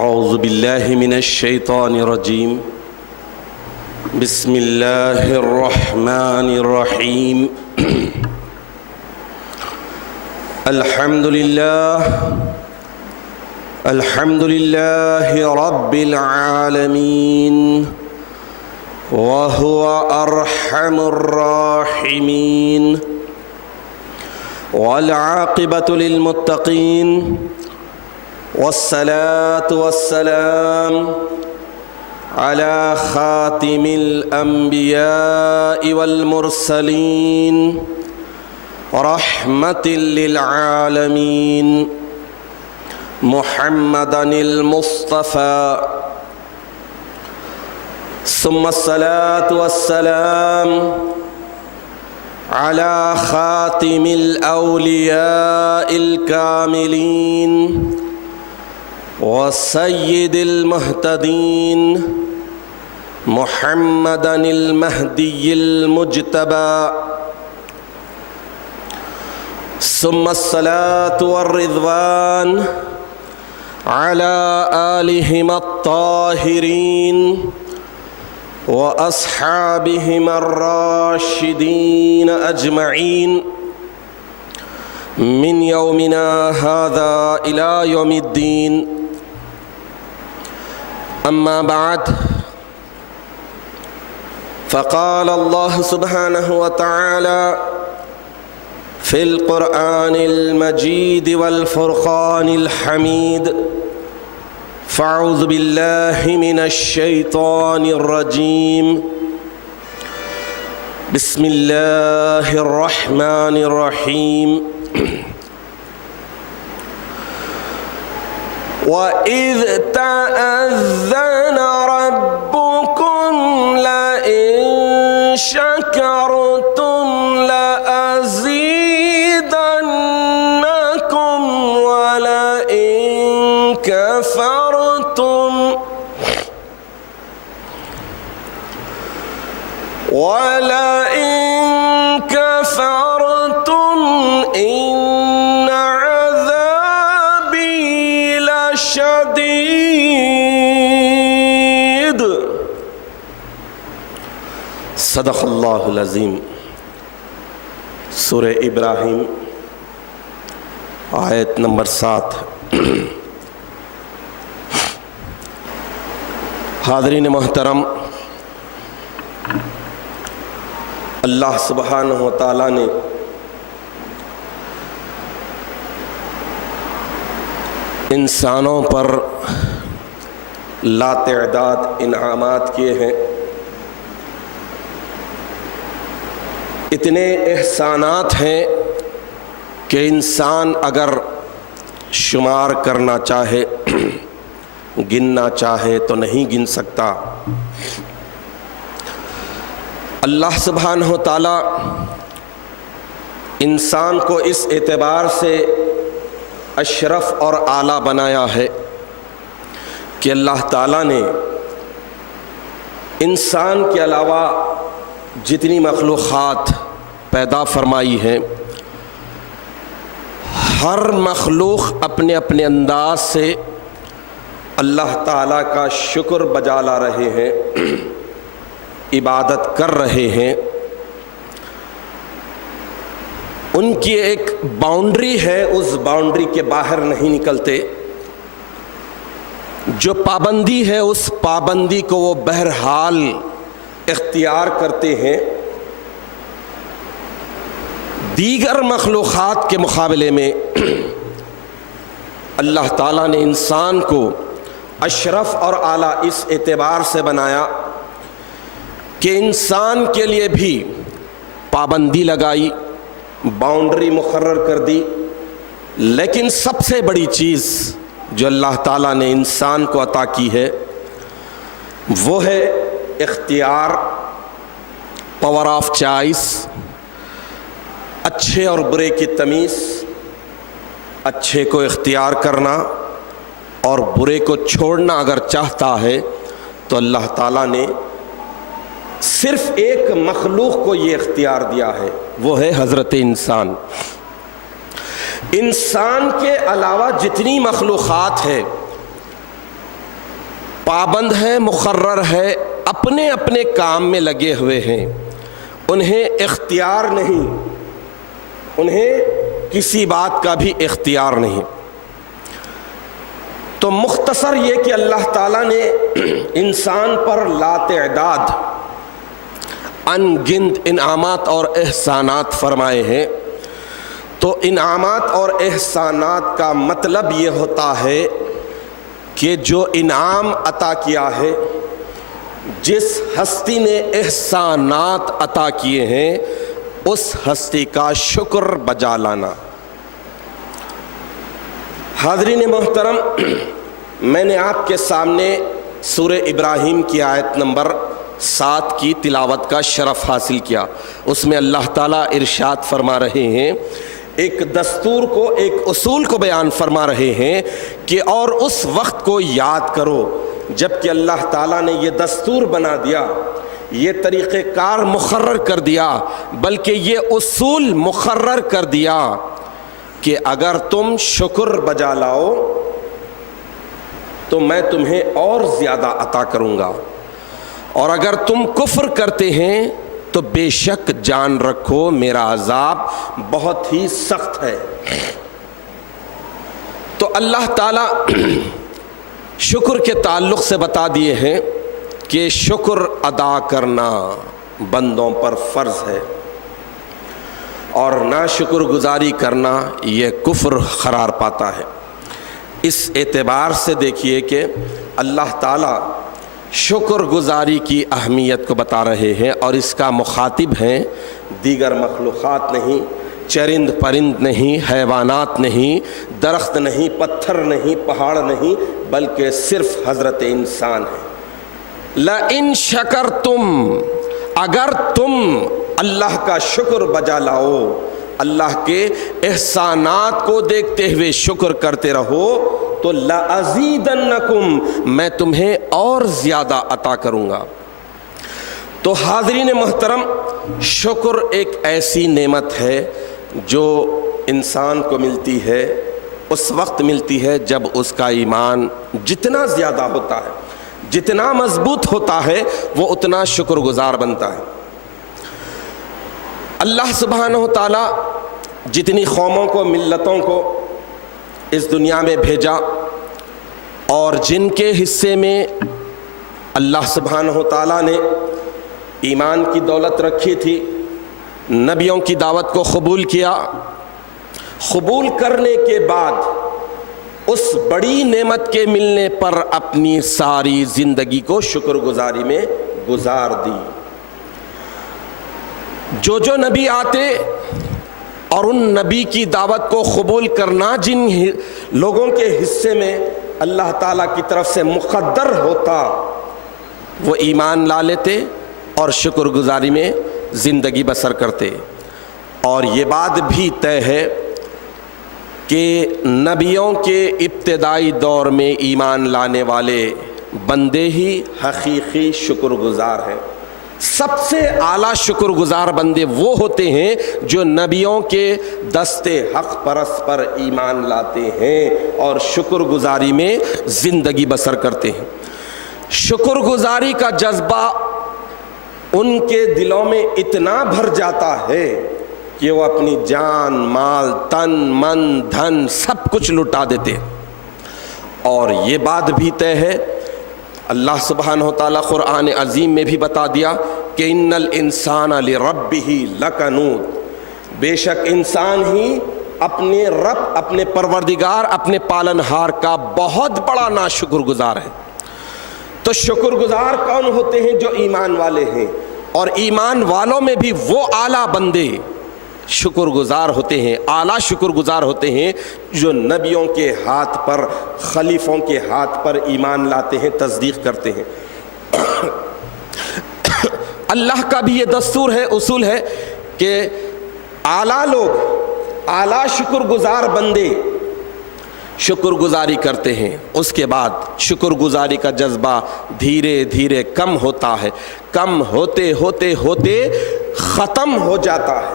اعوذ باللہ من الشیطان الرجیم بسم اللہ الرحمن الرحیم الحمد للہ رب العالمین وهو ارحم الراحمین والعاقبۃ للمتقین والصلاة والسلام على خاتم الأنبياء والمرسلين رحمة للعالمين محمدا المصطفى ثم الصلاة والسلام على خاتم الأولياء الكاملين وسيد المهتدين محمدا المهدي المجتبى ثم الصلاة والرضوان على آلهم الطاهرين وأصحابهم الراشدين أجمعين من يومنا هذا إلى يوم الدين أما بعد فقال الله سبحانه وتعالى في القرآن المجيد والفرقان الحميد فأعوذ بالله من الشيطان الرجيم بسم الله الرحمن الرحيم وَإِذْ تَأَذَّنَ رَبُّكُمْ لَئِن شَكَرْتُمْ لَأَزِيدَنَّكُمْ وَلَئِن كَفَرْتُمْ إِنَّ عَذَابِي لَشَدِيدٌ صدق اللہ العظیم۔ سورہ ابراہیم آیت نمبر 7۔ حاضرین محترم، اللہ سبحانہ و تعالیٰ نے انسانوں پر لاتعداد انعامات کیے ہیں، اتنے احسانات ہیں کہ انسان اگر شمار کرنا چاہے، گننا چاہے تو نہیں گن سکتا۔ اللہ سبحانہ و تعالیٰ انسان کو اس اعتبار سے اشرف اور اعلیٰ بنایا ہے کہ اللہ تعالیٰ نے انسان کے علاوہ جتنی مخلوقات پیدا فرمائی ہیں، ہر مخلوق اپنے اپنے انداز سے اللہ تعالیٰ کا شکر بجا لا رہے ہیں، عبادت کر رہے ہیں۔ ان کی ایک باؤنڈری ہے، اس باؤنڈری کے باہر نہیں نکلتے۔ جو پابندی ہے اس پابندی کو وہ بہرحال اختیار کرتے ہیں۔ دیگر مخلوقات کے مقابلے میں اللہ تعالیٰ نے انسان کو اشرف اور اعلیٰ اس اعتبار سے بنایا کہ انسان کے لیے بھی پابندی لگائی، باؤنڈری مقرر کر دی، لیکن سب سے بڑی چیز جو اللہ تعالیٰ نے انسان کو عطا کی ہے وہ ہے اختیار، پاور آف چوائس، اچھے اور برے کی تمیز، اچھے کو اختیار کرنا اور برے کو چھوڑنا اگر چاہتا ہے تو اللہ تعالیٰ نے صرف ایک مخلوق کو یہ اختیار دیا ہے، وہ ہے حضرت انسان۔ انسان کے علاوہ جتنی مخلوقات ہے پابند ہیں، مقرر ہے، اپنے اپنے کام میں لگے ہوئے ہیں، انہیں اختیار نہیں، انہیں کسی بات کا بھی اختیار نہیں۔ تو مختصر یہ کہ اللہ تعالیٰ نے انسان پر لاتعداد ان گنت انعامات اور احسانات فرمائے ہیں۔ تو انعامات اور احسانات کا مطلب یہ ہوتا ہے کہ جو انعام عطا کیا ہے، جس ہستی نے احسانات عطا کیے ہیں، اس ہستی کا شکر بجا لانا۔ حاضرین محترم، میں نے آپ کے سامنے سورہ ابراہیم کی آیت نمبر 7 کی تلاوت کا شرف حاصل کیا۔ اس میں اللہ تعالیٰ ارشاد فرما رہے ہیں، ایک دستور کو، ایک اصول کو بیان فرما رہے ہیں کہ اور اس وقت کو یاد کرو جب کہ اللہ تعالیٰ نے یہ دستور بنا دیا، یہ طریقہ کار مقرر کر دیا، بلکہ یہ اصول مقرر کر دیا کہ اگر تم شکر بجا لاؤ تو میں تمہیں اور زیادہ عطا کروں گا، اور اگر تم کفر کرتے ہیں تو بے شک جان رکھو میرا عذاب بہت ہی سخت ہے۔ تو اللہ تعالیٰ شکر کے تعلق سے بتا دیے ہیں کہ شکر ادا کرنا بندوں پر فرض ہے، اور نا شکر گزاری کرنا یہ کفر قرار پاتا ہے۔ اس اعتبار سے دیکھیے کہ اللہ تعالیٰ شکر گزاری کی اہمیت کو بتا رہے ہیں، اور اس کا مخاطب ہیں دیگر مخلوقات نہیں، چرند پرند نہیں، حیوانات نہیں، درخت نہیں، پتھر نہیں، پہاڑ نہیں، بلکہ صرف حضرت انسان ہے۔ لَإِن شَكَرْتُمْ، اگر تم اللہ کا شکر بجا لاؤ، اللہ کے احسانات کو دیکھتے ہوئے شکر کرتے رہو، تو لَأَزِيدَنَّكُمْ، میں تمہیں اور زیادہ عطا کروں گا۔ تو حاضرین محترم، شکر ایک ایسی نعمت ہے جو انسان کو ملتی ہے، اس وقت ملتی ہے جب اس کا ایمان جتنا زیادہ ہوتا ہے، جتنا مضبوط ہوتا ہے، وہ اتنا شکر گزار بنتا ہے۔ اللہ سبحانہ و تعالیٰ جتنی قوموں کو، ملتوں کو اس دنیا میں بھیجا، اور جن کے حصے میں اللہ سبحانہ و تعالیٰ نے ایمان کی دولت رکھی تھی، نبیوں کی دعوت کو قبول کیا، قبول کرنے کے بعد اس بڑی نعمت کے ملنے پر اپنی ساری زندگی کو شکر گزاری میں گزار دی۔ جو نبی آتے اور ان نبی کی دعوت کو قبول کرنا جن لوگوں کے حصے میں اللہ تعالیٰ کی طرف سے مقدر ہوتا، وہ ایمان لا لیتے اور شکر گزاری میں زندگی بسر کرتے۔ اور یہ بات بھی طے ہے کہ نبیوں کے ابتدائی دور میں ایمان لانے والے بندے ہی حقیقی شکر گزار ہیں۔ سب سے اعلیٰ شکر گزار بندے وہ ہوتے ہیں جو نبیوں کے دستے حق پرست پر ایمان لاتے ہیں اور شکر گزاری میں زندگی بسر کرتے ہیں۔ شکر گزاری کا جذبہ ان کے دلوں میں اتنا بھر جاتا ہے کہ وہ اپنی جان، مال، تن، من، دھن سب کچھ لٹا دیتے۔ اور یہ بات بھی طے ہے، اللہ سبحانہ و تعالیٰ قرآن عظیم میں بھی بتا دیا کہ ان الانسان لربہ لکنود، بے شک انسان ہی اپنے رب، اپنے پروردگار، اپنے پالنہار کا بہت بڑا ناشکر گزار ہے۔ تو شکر گزار کون ہوتے ہیں؟ جو ایمان والے ہیں، اور ایمان والوں میں بھی وہ اعلیٰ بندے شکر گزار ہوتے ہیں، اعلیٰ شکر گزار ہوتے ہیں جو نبیوں کے ہاتھ پر، خلیفوں کے ہاتھ پر ایمان لاتے ہیں، تصدیق کرتے ہیں۔ اللہ کا بھی یہ دستور ہے، اصول ہے کہ اعلیٰ لوگ، اعلیٰ شکر گزار بندے شکر گزاری کرتے ہیں، اس کے بعد شکر گزاری کا جذبہ دھیرے دھیرے کم ہوتا ہے، کم ہوتے ہوتے ہوتے ختم ہو جاتا ہے۔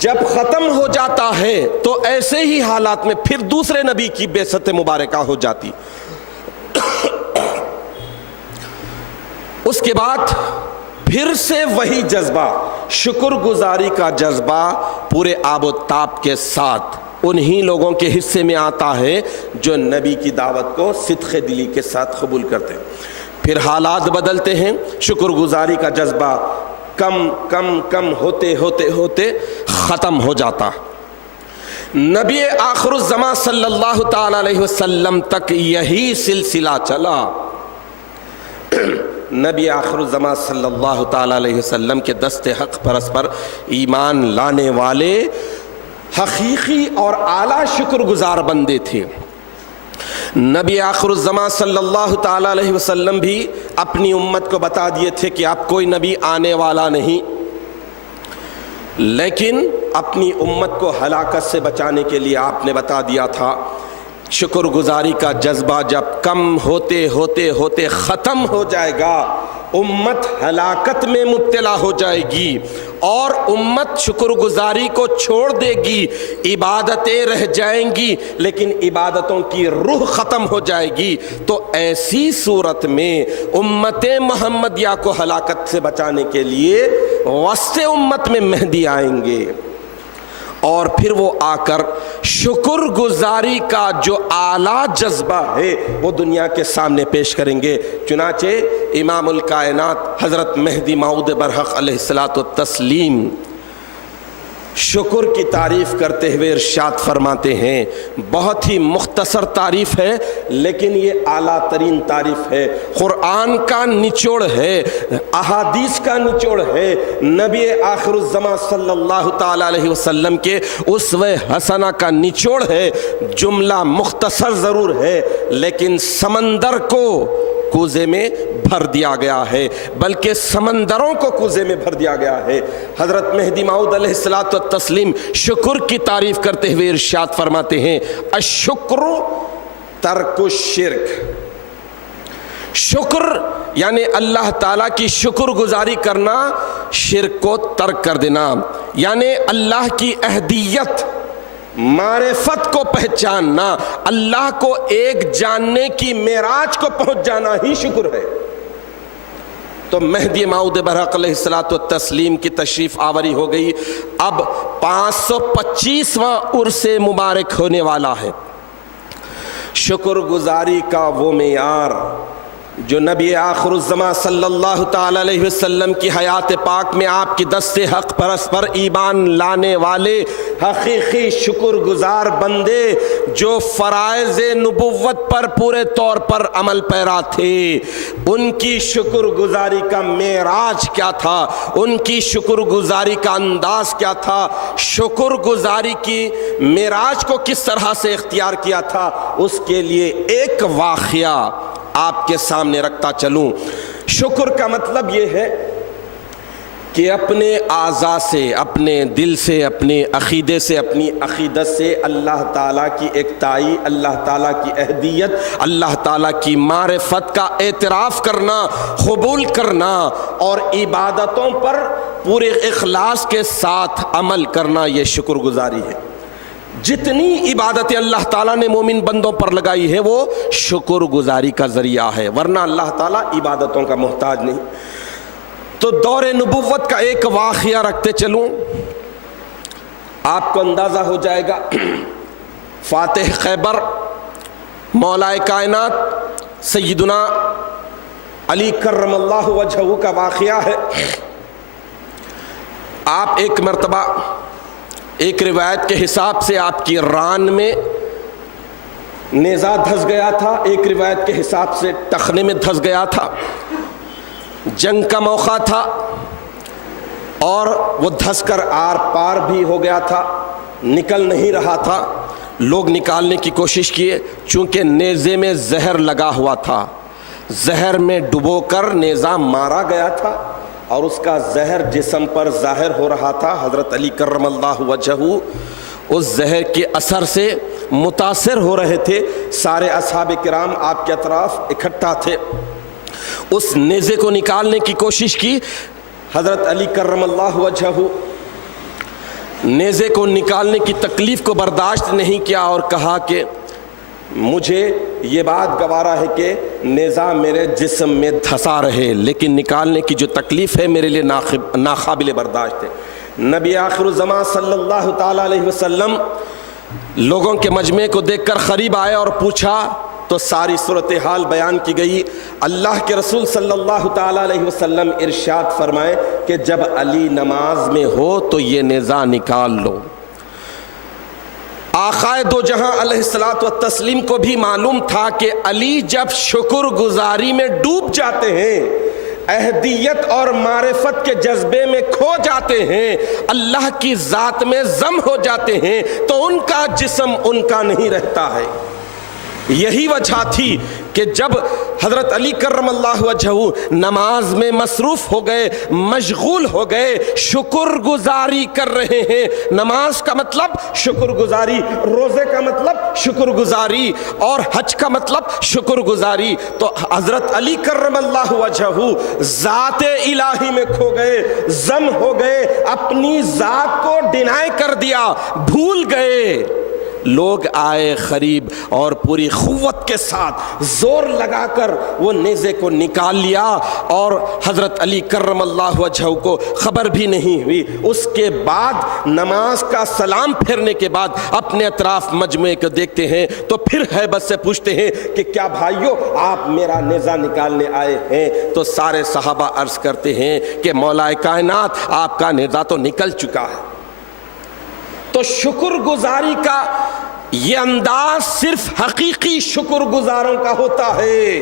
جب ختم ہو جاتا ہے تو ایسے ہی حالات میں پھر دوسرے نبی کی بعثت مبارکہ ہو جاتی، اس کے بعد پھر سے وہی جذبہ، شکر گزاری کا جذبہ پورے آب و تاب کے ساتھ انہی لوگوں کے حصے میں آتا ہے جو نبی کی دعوت کو صدق دلی کے ساتھ قبول کرتے ہیں۔ پھر حالات بدلتے ہیں، شکر گزاری کا جذبہ کم کم کم ہوتے ہوتے ہوتے ختم ہو جاتا۔ نبی آخر الزمان صلی اللہ تعالی علیہ وسلم تک یہی سلسلہ چلا۔ نبی آخر الزمان صلی اللہ تعالی علیہ وسلم کے دست حق پرست پر ایمان لانے والے حقیقی اور اعلیٰ شکر گزار بندے تھے۔ نبی آخر الزمان صلی اللہ تعالی علیہ وسلم بھی اپنی امت کو بتا دیے تھے کہ اب کوئی نبی آنے والا نہیں، لیکن اپنی امت کو ہلاکت سے بچانے کے لیے آپ نے بتا دیا تھا شکر گزاری کا جذبہ جب کم ہوتے ہوتے ہوتے ختم ہو جائے گا، امت ہلاکت میں مبتلا ہو جائے گی اور امت شکر گزاری کو چھوڑ دے گی، عبادتیں رہ جائیں گی لیکن عبادتوں کی روح ختم ہو جائے گی۔ تو ایسی صورت میں امت محمدیہ کو ہلاکت سے بچانے کے لیے وسط امت میں مہدی آئیں گے اور پھر وہ آ کر شکر گزاری کا جو اعلیٰ جذبہ ہے وہ دنیا کے سامنے پیش کریں گے۔ چنانچہ امام الکائنات حضرت مہدی موعود برحق علیہ الصلاۃ والتسلیم شکر کی تعریف کرتے ہوئے ارشاد فرماتے ہیں، بہت ہی مختصر تعریف ہے لیکن یہ اعلیٰ ترین تعریف ہے، قرآن کا نچوڑ ہے، احادیث کا نچوڑ ہے، نبی آخر الزمان صلی اللہ تعالی علیہ وسلم کے اسوہ حسنہ کا نچوڑ ہے۔ جملہ مختصر ضرور ہے لیکن سمندر کو کوزے میں بھر دیا گیا ہے، بلکہ سمندروں کو کوزے میں بھر دیا گیا ہے۔ حضرت مہدی موعود علیہ الصلاۃ والتسلیم شکر کی تعریف کرتے ہوئے ارشاد فرماتے ہیں، الشکر ترک الشرک، شکر یعنی اللہ تعالیٰ کی شکر گزاری کرنا، شرک کو ترک کر دینا، یعنی اللہ کی احدیت معرفت کو پہچاننا، اللہ کو ایک جاننے کی معراج کو پہنچ جانا ہی شکر ہے۔ تو مہدی موعود برحق علیہ الصلاۃ والتسلیم کی تشریف آوری ہو گئی، اب 525واں عرس مبارک ہونے والا ہے۔ شکر گزاری کا وہ معیار جو نبی آخر الزمان صلی اللہ تعالی علیہ وسلم کی حیات پاک میں آپ کی دست حق پرست پر ایمان لانے والے حقیقی شکر گزار بندے جو فرائض نبوت پر پورے طور پر عمل پیرا تھے، ان کی شکر گزاری کا معراج کیا تھا، ان کی شکر گزاری کا انداز کیا تھا، شکر گزاری کی معراج کو کس طرح سے اختیار کیا تھا، اس کے لیے ایک واقعہ آپ کے سامنے رکھتا چلوں۔ شکر کا مطلب یہ ہے کہ اپنے اعضاء سے، اپنے دل سے، اپنے عقیدے سے، اپنی عقیدت سے اللہ تعالیٰ کی ایکتائی، اللہ تعالیٰ کی احدیت، اللہ تعالیٰ کی معرفت کا اعتراف کرنا، قبول کرنا اور عبادتوں پر پورے اخلاص کے ساتھ عمل کرنا، یہ شکر گزاری ہے۔ جتنی عبادتیں اللہ تعالیٰ نے مومن بندوں پر لگائی ہے وہ شکر گزاری کا ذریعہ ہے، ورنہ اللہ تعالیٰ عبادتوں کا محتاج نہیں۔ تو دور نبوت کا ایک واقعہ رکھتے چلوں، آپ کو اندازہ ہو جائے گا۔ فاتح خیبر مولا کائنات سیدنا علی کرم اللہ وجہہ کا واقعہ ہے۔ آپ ایک مرتبہ، ایک روایت کے حساب سے آپ کی ران میں نیزہ دھس گیا تھا، ایک روایت کے حساب سے ٹخنے میں دھس گیا تھا، جنگ کا موقع تھا اور وہ دھس کر آر پار بھی ہو گیا تھا، نکل نہیں رہا تھا۔ لوگ نکالنے کی کوشش کیے، چونکہ نیزے میں زہر لگا ہوا تھا، زہر میں ڈبو کر نیزہ مارا گیا تھا اور اس کا زہر جسم پر ظاہر ہو رہا تھا۔ حضرت علی کرم اللہ وجہہ اس زہر کے اثر سے متاثر ہو رہے تھے، سارے اصحاب کرام آپ کے اطراف اکٹھا تھے۔ اس نیزے کو نکالنے کی کوشش کی، حضرت علی کرم اللہ وجہہ نیزے کو نکالنے کی تکلیف کو برداشت نہیں کیا اور کہا کہ مجھے یہ بات گوارا ہے کہ نیزہ میرے جسم میں دھسا رہے، لیکن نکالنے کی جو تکلیف ہے میرے لیے ناقابل برداشت ہے۔ نبی آخر الزمان صلی اللہ تعالیٰ علیہ وسلم لوگوں کے مجمع کو دیکھ کر قریب آئے اور پوچھا تو ساری صورتحال بیان کی گئی۔ اللہ کے رسول صلی اللہ تعالیٰ علیہ وسلم ارشاد فرمائے کہ جب علی نماز میں ہو تو یہ نیزہ نکال لو۔ آقائے دو جہاں علیہ الصلوۃ والتسلیم کو بھی معلوم تھا کہ علی جب شکر گزاری میں ڈوب جاتے ہیں، اہدیت اور معرفت کے جذبے میں کھو جاتے ہیں، اللہ کی ذات میں ضم ہو جاتے ہیں، تو ان کا جسم ان کا نہیں رہتا ہے۔ یہی وجہ تھی کہ جب حضرت علی کرم اللہ وجہہ نماز میں مصروف ہو گئے، مشغول ہو گئے، شکر گزاری کر رہے ہیں۔ نماز کا مطلب شکر گزاری، روزے کا مطلب شکر گزاری، اور حج کا مطلب شکر گزاری۔ تو حضرت علی کرم اللہ وجہہ ذات الہی میں کھو گئے، ضم ہو گئے، اپنی ذات کو ڈینائی کر دیا، بھول گئے۔ لوگ آئے قریب اور پوری قوت کے ساتھ زور لگا کر وہ نیزے کو نکال لیا، اور حضرت علی کرم اللہ وجہہ کو خبر بھی نہیں ہوئی۔ اس کے بعد نماز کا سلام پھیرنے کے بعد اپنے اطراف مجمع کو دیکھتے ہیں تو پھر ہیبت سے پوچھتے ہیں کہ کیا بھائیو آپ میرا نیزہ نکالنے آئے ہیں؟ تو سارے صحابہ عرض کرتے ہیں کہ مولا کائنات آپ کا نیزہ تو نکل چکا ہے۔ تو شکر گزاری کا یہ انداز صرف حقیقی شکر گزاروں کا ہوتا ہے،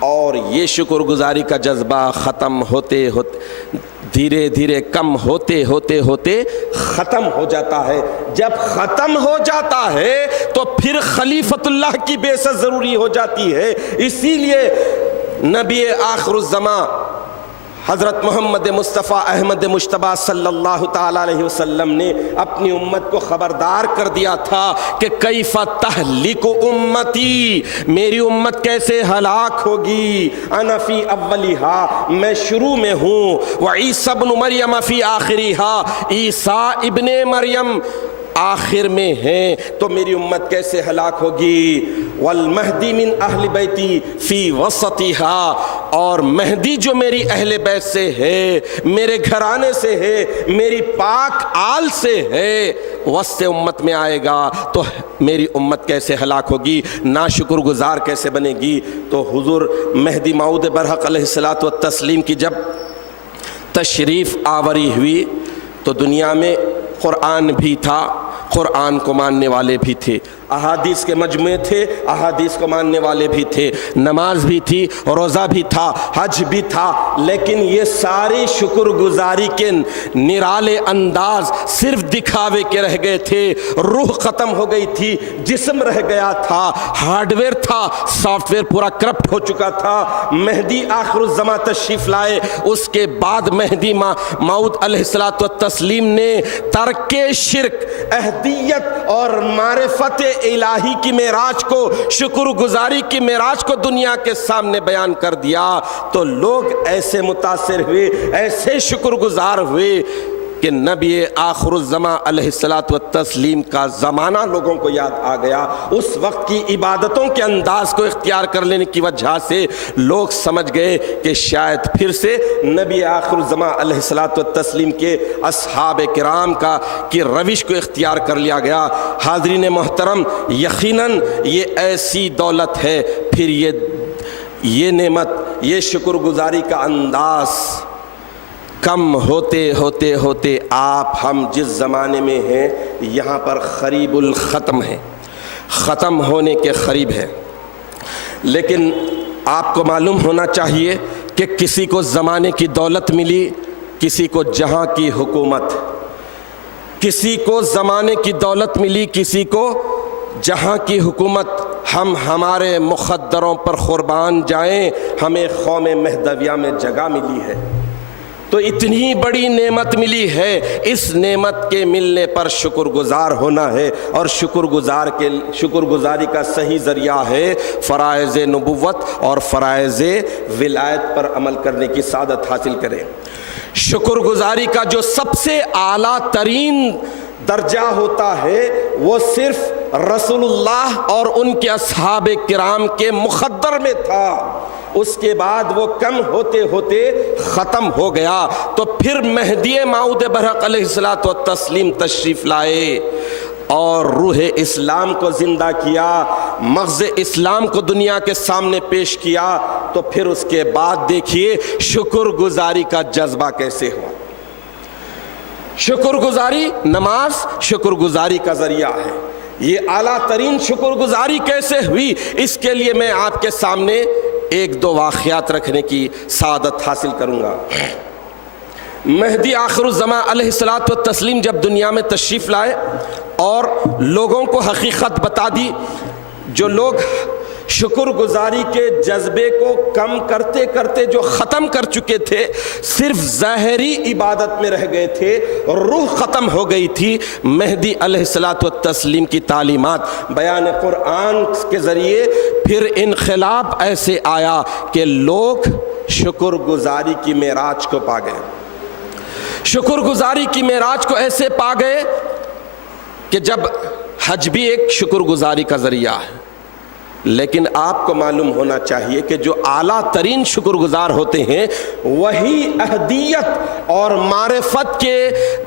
اور یہ شکر گزاری کا جذبہ ختم ہوتے ہوتے دھیرے دھیرے کم ہوتے ہوتے ہوتے ختم ہو جاتا ہے۔ جب ختم ہو جاتا ہے تو پھر خلیفۃ اللہ کی بعثت ضروری ہو جاتی ہے۔ اسی لیے نبی آخر الزمان حضرت محمد مصطفیٰ احمد مجتبیٰ صلی اللہ تعالیٰ علیہ وسلم نے اپنی امت کو خبردار کر دیا تھا کہ کیف تہلک امتی، میری امت کیسے ہلاک ہوگی، انا فی اولیہا، میں شروع میں ہوں، وعیسیٰ ابن مریم فی آخریہا، عیسیٰ ابن مریم آخر میں ہیں، تو میری امت کیسے ہلاک ہوگی۔ والمہدی من اہل بیتی فی وسطہا، اور مہدی جو میری اہل بیت سے ہے، میرے گھرانے سے ہے، میری پاک آل سے ہے، وسط امت میں آئے گا تو میری امت کیسے ہلاک ہوگی، ناشکر گزار کیسے بنے گی۔ تو حضور مہدی موعود برحق علیہ الصلوۃ والتسلیم کی جب تشریف آوری ہوئی تو دنیا میں قرآن بھی تھا، قرآن کو ماننے والے بھی تھے، احادیث کے مجموعے تھے، احادیث کو ماننے والے بھی تھے، نماز بھی تھی، روزہ بھی تھا، حج بھی تھا، لیکن یہ ساری شکر گزاری کے نرالے انداز صرف دکھاوے کے رہ گئے تھے۔ روح ختم ہو گئی تھی، جسم رہ گیا تھا، ہارڈ ویئر تھا، سافٹ ویئر پورا کرپٹ ہو چکا تھا۔ مہدی آخر الزمان تشریف لائے، اس کے بعد مہدی موعود علیہ الصلوۃ والتسلیم نے ترک شرک، اہدیت اور معرفت الہی کی معراج کو، شکر گزاری کی معراج کو دنیا کے سامنے بیان کر دیا، تو لوگ ایسے متاثر ہوئے، ایسے شکر گزار ہوئے کہ نبی آخر الزمان علیہ الصلوۃ والتسلیم کا زمانہ لوگوں کو یاد آ گیا۔ اس وقت کی عبادتوں کے انداز کو اختیار کر لینے کی وجہ سے لوگ سمجھ گئے کہ شاید پھر سے نبی آخر الزمان علیہ الصلوۃ والتسلیم کے اصحاب کرام کی روش کو اختیار کر لیا گیا۔ حاضرین محترم، یقیناً یہ ایسی دولت ہے، پھر یہ نعمت، یہ شکر گزاری کا انداز کم ہوتے ہوتے ہوتے آپ ہم جس زمانے میں ہیں یہاں پر قریب الختم ہے، ختم ہونے کے قریب ہے۔ لیکن آپ کو معلوم ہونا چاہیے کہ کسی کو زمانے کی دولت ملی، کسی کو جہاں کی حکومت، کسی کو زمانے کی دولت ملی، کسی کو جہاں کی حکومت۔ ہم ہمارے مخدروں پر قربان جائیں، ہمیں قوم مہدویہ میں جگہ ملی ہے، تو اتنی بڑی نعمت ملی ہے، اس نعمت کے ملنے پر شکر گزار ہونا ہے، اور شکر گزاری کا صحیح ذریعہ ہے فرائض نبوت اور فرائض ولایت پر عمل کرنے کی سعادت حاصل کریں۔ شکر گزاری کا جو سب سے اعلیٰ ترین درجہ ہوتا ہے وہ صرف رسول اللہ اور ان کے اصحاب کرام کے مخدر میں تھا، اس کے بعد وہ کم ہوتے ہوتے ختم ہو گیا، تو پھر مہدی موعود برحق علیہ الصلوۃ والتسلیم تشریف لائے اور روح اسلام کو زندہ کیا، مغز اسلام کو دنیا کے سامنے پیش کیا، تو پھر اس کے بعد دیکھیے شکر گزاری کا جذبہ کیسے ہوا۔ شکر گزاری، نماز شکر گزاری کا ذریعہ ہے، یہ اعلیٰ ترین شکر گزاری کیسے ہوئی، اس کے لیے میں آپ کے سامنے ایک دو واقعات رکھنے کی سعادت حاصل کروں گا۔ مہدی آخر الزمان علیہ الصلوۃ والتسلیم جب دنیا میں تشریف لائے اور لوگوں کو حقیقت بتا دی، جو لوگ شکر گزاری کے جذبے کو کم کرتے کرتے جو ختم کر چکے تھے، صرف ظاہری عبادت میں رہ گئے تھے، روح ختم ہو گئی تھی، مہدی علیہ الصلوۃ والتسلیم کی تعلیمات بیان قرآن کے ذریعے پھر انقلاب ایسے آیا کہ لوگ شکر گزاری کی معراج کو پا گئے۔ شکر گزاری کی معراج کو ایسے پا گئے کہ جب حج بھی ایک شکر گزاری کا ذریعہ ہے، لیکن آپ کو معلوم ہونا چاہیے کہ جو اعلیٰ ترین شکر گزار ہوتے ہیں وہی اہدیت اور معرفت کے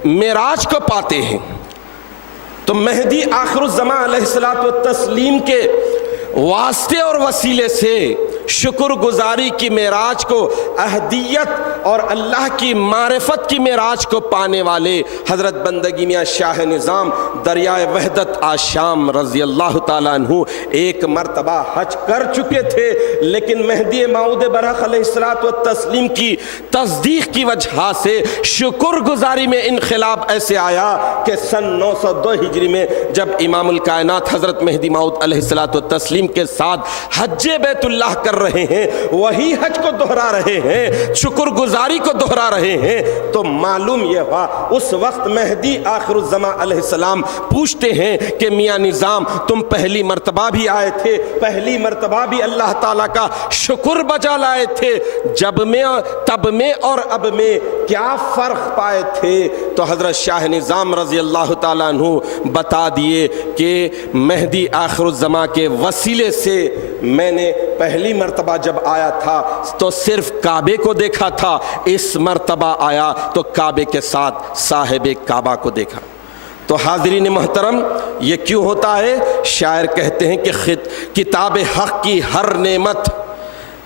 معراج کو پاتے ہیں۔ تو مہدی آخر الزمان علیہ الصلوۃ والتسلیم کے واسطے اور وسیلے سے شکر گزاری کی معراج کو، اہدیت اور اللہ کی معرفت کی معراج کو پانے والے حضرت بندگی میاں شاہ نظام دریائے وحدت آشام رضی اللہ تعالیٰ عنہ ایک مرتبہ حج کر چکے تھے، لیکن مہدی موعود برحق علیہ الصلوۃ والتسلیم کی تصدیق کی وجہ سے شکر گزاری میں انقلاب ایسے آیا کہ سن 902 ہجری میں جب امام الکائنات حضرت مہدی موعود علیہ الصلوۃ والتسلیم کے ساتھ حج بیت اللہ کر رہے ہیں، وہی حج کو دہرا رہے ہیں، شکر گزاری کو دہرا رہے ہیں، تو معلوم یہ ہوا اس وقت مہدی آخر الزمان علیہ السلام پوچھتے ہیں کہ میاں نظام تم پہلی مرتبہ بھی آئے تھے، پہلی مرتبہ بھی اللہ تعالیٰ کا شکر بجا لائے تھے، جب میں تب میں اور اب میں کیا فرق پائے تھے؟ تو حضرت شاہ نظام رضی اللہ تعالیٰ عنہ بتا دیے کہ مہدی آخر الزمان کے وسیلے سے میں نے پہلی مرتبہ جب آیا تھا تو صرف کعبے کو دیکھا تھا، اس مرتبہ آیا تو کعبے کے ساتھ صاحب کعبہ کو دیکھا۔ تو حاضرین محترم، یہ کیوں ہوتا ہے؟ شاعر کہتے ہیں کہ کتاب حق کی ہر نعمت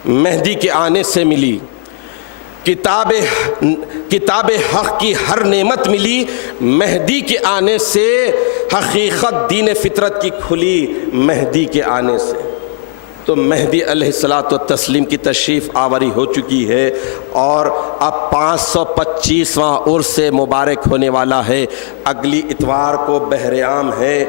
مہدی کے آنے سے ملی، کتاب حق کی ہر نعمت ملی مہدی کے آنے سے، حقیقت دین فطرت کی کھلی مہدی کے آنے سے۔ تو مہدی علیہ الصلوۃ والتسلیم کی تشریف آوری ہو چکی ہے اور اب 525واں عرس مبارک ہونے والا ہے، اگلی اتوار کو بہرعام ہے۔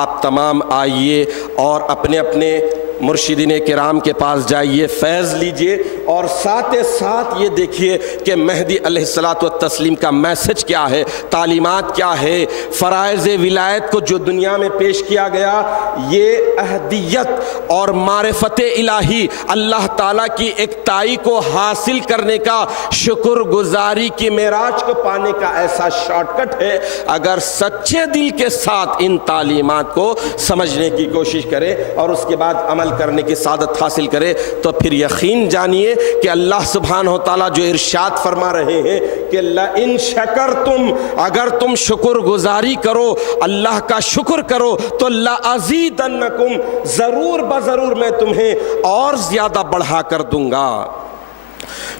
آپ تمام آئیے اور اپنے اپنے مرشدین کرام کے پاس جائیے، فیض لیجئے، اور ساتھ ساتھ یہ دیکھیے کہ مہدی علیہ الصلوۃ والتسلیم کا میسج کیا ہے، تعلیمات کیا ہے، فرائض ولایت کو جو دنیا میں پیش کیا گیا، یہ اہدیت اور معرفت الہی اللہ تعالیٰ کی اکتائی کو حاصل کرنے کا، شکر گزاری کی معراج کو پانے کا ایسا شارٹ کٹ ہے۔ اگر سچے دل کے ساتھ ان تعلیمات کو سمجھنے کی کوشش کرے اور اس کے بعد عمل کرنے کی سعادت حاصل کرے تو پھر یقین جانیے کہ اللہ سبحانہ وتعالیٰ جو ارشاد فرما رہے ہیں کہ لئن شکرتم، اگر تم شکر گزاری کرو، اللہ کا شکر کرو تو لأزیدنکم، ضرور بضرور میں تمہیں اور زیادہ بڑھا کر دوں گا۔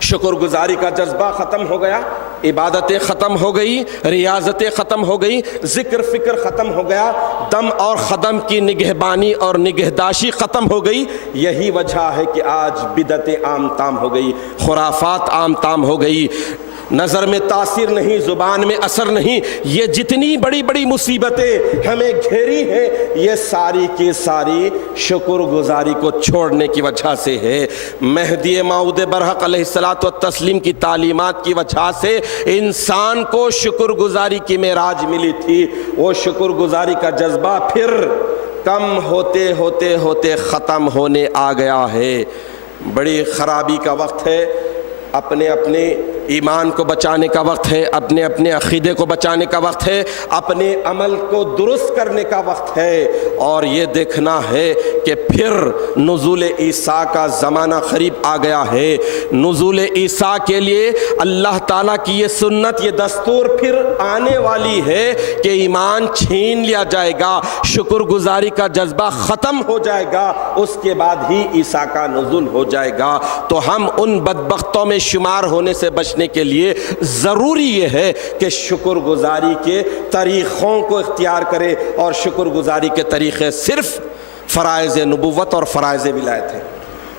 شکر گزاری کا جذبہ ختم ہو گیا، عبادتیں ختم ہو گئی، ریاضتیں ختم ہو گئی، ذکر فکر ختم ہو گیا، دم اور خدم کی نگہبانی اور نگہداشی ختم ہو گئی۔ یہی وجہ ہے کہ آج بدعتیں عام تام ہو گئی، خرافات عام تام ہو گئی، نظر میں تاثیر نہیں، زبان میں اثر نہیں، یہ جتنی بڑی بڑی مصیبتیں ہمیں گھیری ہیں یہ ساری کی ساری شکر گزاری کو چھوڑنے کی وجہ سے ہے۔ مہدی موعود برحق علیہ الصلوۃ والتسلیم کی تعلیمات کی وجہ سے انسان کو شکر گزاری کی معراج ملی تھی، وہ شکر گزاری کا جذبہ پھر کم ہوتے ہوتے ہوتے ختم ہونے آ گیا ہے۔ بڑی خرابی کا وقت ہے، اپنے اپنے ایمان کو بچانے کا وقت ہے، اپنے اپنے عقیدے کو بچانے کا وقت ہے، اپنے عمل کو درست کرنے کا وقت ہے، اور یہ دیکھنا ہے کہ پھر نزول عیسیٰ کا زمانہ قریب آ گیا ہے۔ نزول عیسیٰ کے لیے اللہ تعالیٰ کی یہ سنت، یہ دستور پھر آنے والی ہے کہ ایمان چھین لیا جائے گا، شکر گزاری کا جذبہ ختم ہو جائے گا، اس کے بعد ہی عیسیٰ کا نزول ہو جائے گا۔ تو ہم ان بدبختوں میں شمار ہونے سے بچنے کے لیے ضروری یہ ہے کہ شکر گزاری کے طریقوں کو اختیار کرے، اور شکر گزاری کے طریقے صرف فرائض نبوت اور فرائض ولایت ہیں،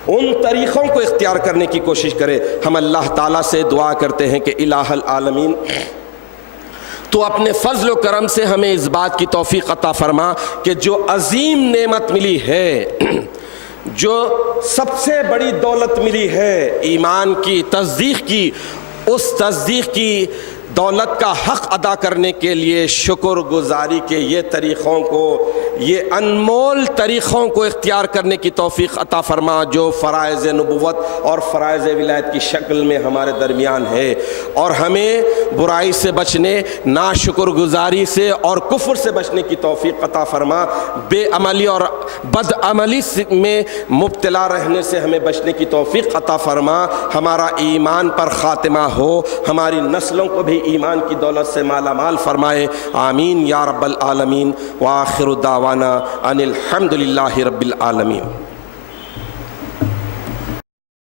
ان طریقوں کو اختیار کرنے کی کوشش کرے۔ ہم اللہ تعالیٰ سے دعا کرتے ہیں کہ الہ العالمین تو اپنے فضل و کرم سے ہمیں اس بات کی توفیق عطا فرما کہ جو عظیم نعمت ملی ہے، جو سب سے بڑی دولت ملی ہے ایمان کی تصدیق کی، اس تصدیق کی دولت کا حق ادا کرنے کے لیے شکر گزاری کے یہ طریقوں کو، یہ انمول طریقوں کو اختیار کرنے کی توفیق عطا فرما جو فرائض نبوت اور فرائض ولایت کی شکل میں ہمارے درمیان ہے، اور ہمیں برائی سے بچنے، ناشکر گزاری سے اور کفر سے بچنے کی توفیق عطا فرما، بے عملی اور بد عملی میں مبتلا رہنے سے ہمیں بچنے کی توفیق عطا فرما، ہمارا ایمان پر خاتمہ ہو، ہماری نسلوں کو بھی ایمان کی دولت سے مالا مال فرمائے، آمین یا رب العالمین۔ وآخر دعوانا ان الحمد للہ رب العالمین۔